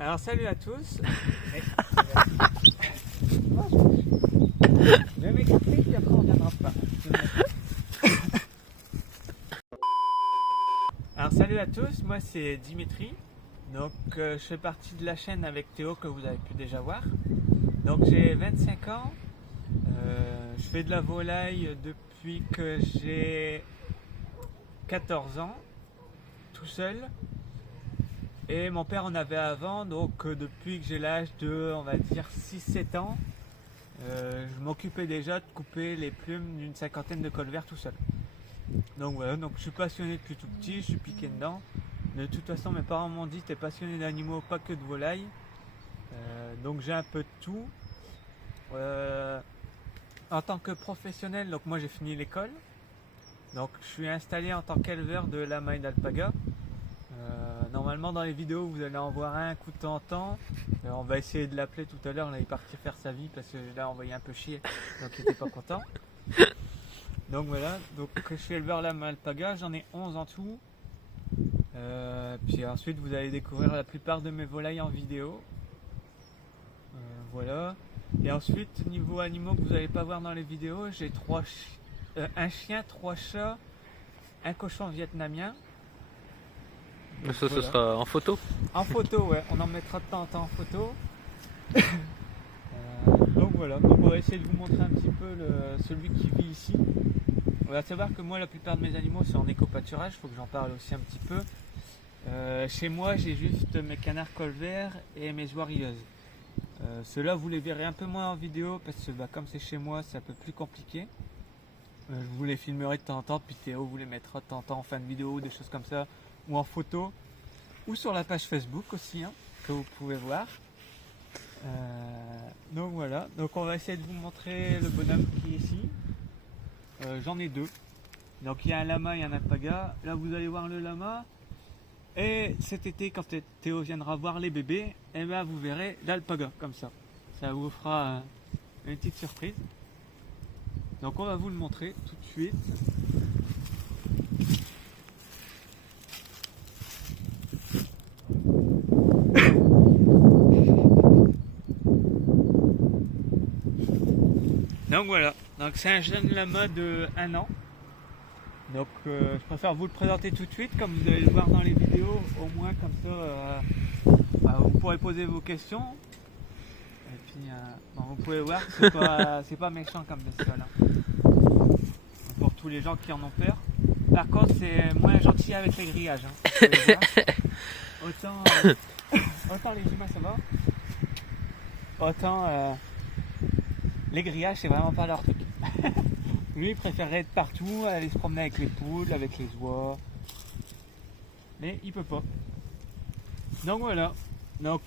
Alors salut à tous. Je vais m'écarter puis après on viendra pas. Alors salut à tous, moi c'est Dimitri. Donc je fais partie de la chaîne avec Théo que vous avez pu déjà voir. Donc j'ai 25 ans. Je fais de la volaille depuis que j'ai 14 ans, tout seul. Et mon père en avait avant, donc depuis que j'ai l'âge de, on va dire, 6-7 ans, je m'occupais déjà de couper les plumes d'une cinquantaine de colverts tout seul. Donc voilà, donc je suis passionné depuis tout petit, je suis piqué dedans. De toute façon, mes parents m'ont dit, t'es passionné d'animaux, pas que de volailles. Donc j'ai un peu de tout. En tant que professionnel, donc moi j'ai fini l'école. Donc je suis installé en tant qu'éleveur de lama et d'alpaga. Normalement dans les vidéos vous allez en voir un coup de temps en temps. On va essayer de l'appeler tout à l'heure, là il est parti faire sa vie parce que je l'ai envoyé un peu chier, donc il était pas content. Donc voilà, donc je suis éleveur lama et alpaga, j'en ai 11 en tout. Puis ensuite vous allez découvrir la plupart de mes volailles en vidéo. Voilà. Et ensuite niveau animaux que vous n'allez pas voir dans les vidéos, j'ai un chien, 3 chats, un cochon vietnamien. Donc ça, voilà. Ce sera en photo? En photo, ouais, on en mettra de temps en temps en photo. Donc voilà, donc on va essayer de vous montrer un petit peu celui qui vit ici. On va savoir que moi la plupart de mes animaux sont en éco-pâturage, il faut que j'en parle aussi un petit peu. Chez moi j'ai juste mes canards colverts et mes oies rieuses. Ceux-là vous les verrez un peu moins en vidéo parce que comme c'est chez moi c'est un peu plus compliqué. Je vous les filmerai de temps en temps, puis Théo vous les mettra de temps en temps en fin de vidéo, des choses comme ça, ou en photo, ou sur la page Facebook aussi, hein, que vous pouvez voir. Donc voilà, donc on va essayer de vous montrer le bonhomme qui est ici. J'en ai deux. Donc il y a un lama et un alpaga. Là vous allez voir le lama. Et cet été, quand Théo viendra voir les bébés, eh ben, vous verrez l'alpaga comme ça. Ça vous fera une petite surprise. Donc on va vous le montrer tout de suite. Donc voilà, donc c'est un jeune lama de 1 an. Donc je préfère vous le présenter tout de suite, comme vous allez le voir dans les vidéos, au moins comme ça vous pourrez poser vos questions. Et puis vous pouvez voir que c'est pas méchant comme bestiole. Hein. Pour tous les gens qui en ont peur. Par contre c'est moins gentil avec les grillages. Hein, autant les humains ça va. Autant les grillages c'est vraiment pas leur truc. Lui il préférerait être partout, aller se promener avec les poules, avec les oies. Mais il peut pas. Donc voilà. Donc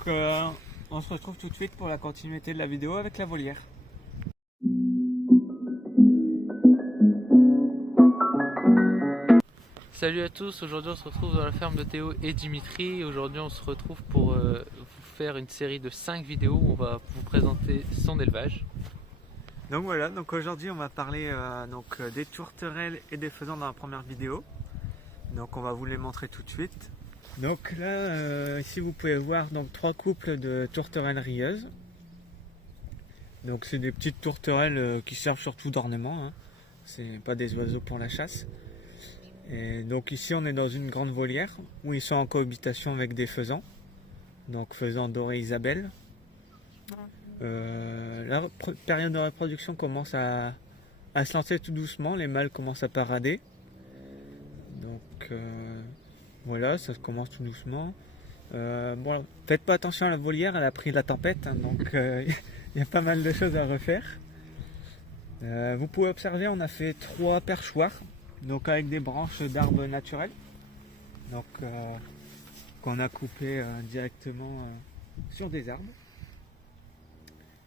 on se retrouve tout de suite pour la continuité de la vidéo avec la volière. Salut à tous, aujourd'hui on se retrouve dans la ferme de Théo et Dimitri. Aujourd'hui on se retrouve pour vous faire une série de 5 vidéos où on va vous présenter son élevage. Donc voilà, donc aujourd'hui on va parler des tourterelles et des faisans dans la première vidéo. Donc on va vous les montrer tout de suite. Donc là, ici vous pouvez voir donc 3 couples de tourterelles rieuses. Donc c'est des petites tourterelles qui servent surtout d'ornement, hein. C'est pas des oiseaux pour la chasse. Et donc ici on est dans une grande volière où ils sont en cohabitation avec des faisans. Donc faisans doré Isabelle. La période de reproduction commence à se lancer tout doucement, les mâles commencent à parader. Donc voilà, ça commence tout doucement. Bon, faites pas attention à la volière, elle a pris la tempête, hein, donc il y a pas mal de choses à refaire. Vous pouvez observer, on a fait 3 perchoirs, donc avec des branches d'arbres naturels, donc qu'on a coupé directement sur des arbres.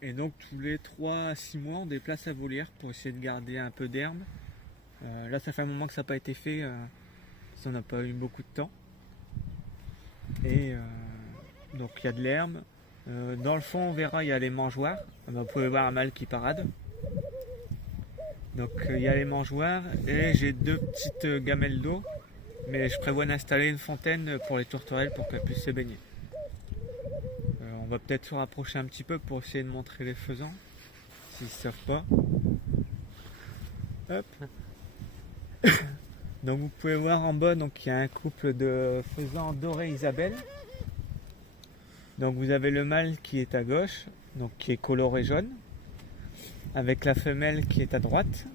Et donc tous les 3 à 6 mois on déplace la volière pour essayer de garder un peu d'herbe. Là ça fait un moment que ça n'a pas été fait, ça n'a pas eu beaucoup de temps. Et donc il y a de l'herbe. Dans le fond on verra il y a les mangeoires. Vous pouvez voir un mâle qui parade. Donc il y a les mangeoires et j'ai 2 petites gamelles d'eau. Mais je prévois d'installer une fontaine pour les tourterelles pour qu'elles puissent se baigner. on va peut-être se rapprocher un petit peu pour essayer de montrer les faisans, s'ils ne savent pas. Hop. Donc vous pouvez voir en bas, donc il y a un couple de faisans dorés Isabelle. Donc vous avez le mâle qui est à gauche, donc qui est coloré jaune, avec la femelle qui est à droite.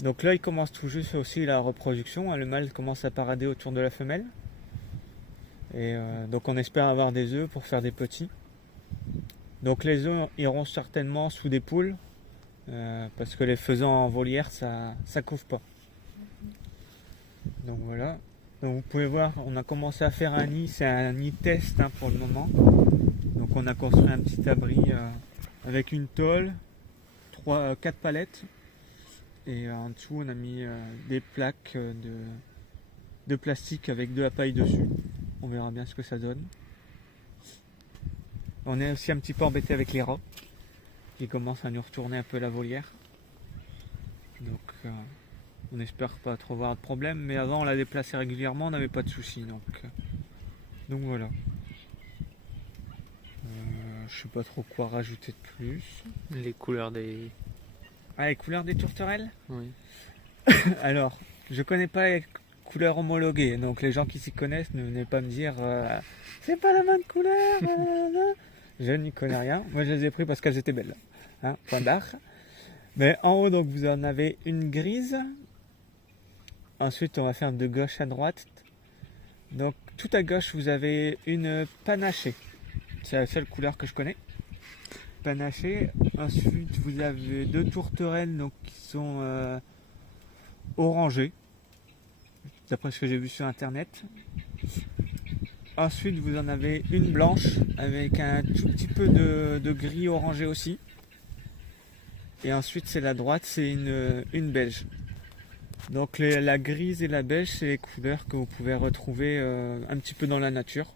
Donc là il commence tout juste aussi la reproduction, hein. Le mâle commence à parader autour de la femelle. Et donc on espère avoir des œufs pour faire des petits. Donc les œufs iront certainement sous des poules, parce que les faisans en volière ça couvre pas. Donc voilà. Donc vous pouvez voir, on a commencé à faire un nid, c'est un nid test hein, pour le moment. Donc on a construit un petit abri avec une tôle, 4 palettes, et en dessous on a mis des plaques de plastique avec de la paille dessus. On verra bien ce que ça donne. On est aussi un petit peu embêté avec les rats qui commencent à nous retourner un peu la volière. Donc on espère pas trop avoir de problème, mais avant on l'a déplacé régulièrement, on n'avait pas de soucis. Donc voilà. Je sais pas trop quoi rajouter de plus. Les couleurs des... Ah, les couleurs des tourterelles? Oui. Alors, je connais pas les couleurs homologuées, donc les gens qui s'y connaissent ne venez pas me dire c'est pas la même couleur. Je n'y connais rien. Moi je les ai pris parce qu'elles étaient belles. Hein, point barre. Mais en haut, donc vous en avez une grise. Ensuite, on va faire de gauche à droite. Donc, tout à gauche, vous avez une panachée. C'est la seule couleur que je connais. Panachée. Ensuite, vous avez 2 tourterelles donc, qui sont orangées, d'après ce que j'ai vu sur internet. Ensuite, vous en avez une blanche avec un tout petit peu de gris orangé aussi. Et ensuite, c'est la droite, c'est une beige. Donc la grise et la beige, c'est les couleurs que vous pouvez retrouver un petit peu dans la nature.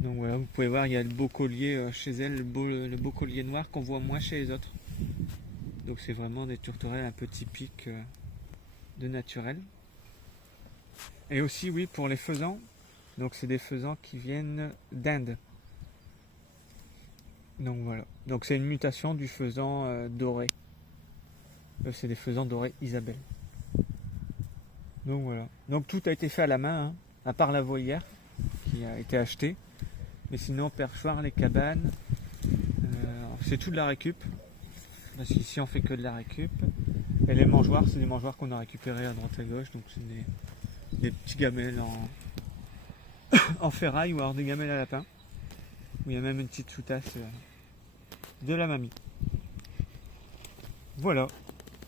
Donc voilà, vous pouvez voir, il y a le beau collier chez elle, le beau collier noir qu'on voit moins chez les autres. Donc c'est vraiment des tourterelles un peu typiques de naturel. Et aussi, oui, pour les faisans, donc c'est des faisans qui viennent d'Inde. Donc voilà, donc c'est une mutation du faisan doré. C'est des faisans dorés Isabelle. Donc voilà. Donc tout a été fait à la main, hein, à part la volière qui a été achetée. Mais sinon, perchoir, les cabanes, c'est tout de la récup. Parce qu'ici on fait que de la récup. Et les mangeoires, c'est des mangeoires qu'on a récupérés à droite à gauche. Donc c'est des petits gamelles en ferraille ou alors des gamelles à lapin. Où il y a même une petite soutasse de la mamie. Voilà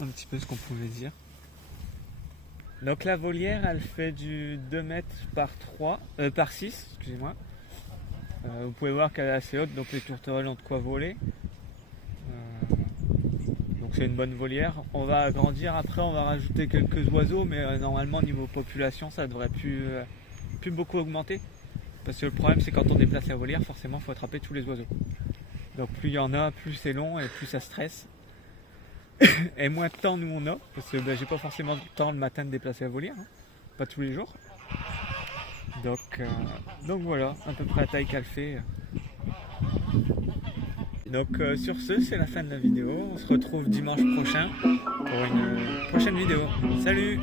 un petit peu ce qu'on pouvait dire. Donc la volière, elle fait du 2 mètres par 6, excusez-moi. Vous pouvez voir qu'elle est assez haute, donc les tourterelles ont de quoi voler. Donc c'est une bonne volière. On va agrandir après, on va rajouter quelques oiseaux, mais normalement niveau population, ça devrait plus beaucoup augmenter. Parce que le problème, c'est quand on déplace la volière, forcément, il faut attraper tous les oiseaux. Donc plus il y en a, plus c'est long et plus ça stresse. Et moins de temps nous on a, parce que j'ai pas forcément le temps le matin de déplacer la volière, hein, pas tous les jours. Donc voilà, à peu près la taille qu'elle fait. Donc sur ce, c'est la fin de la vidéo. On se retrouve dimanche prochain pour une prochaine vidéo. Salut!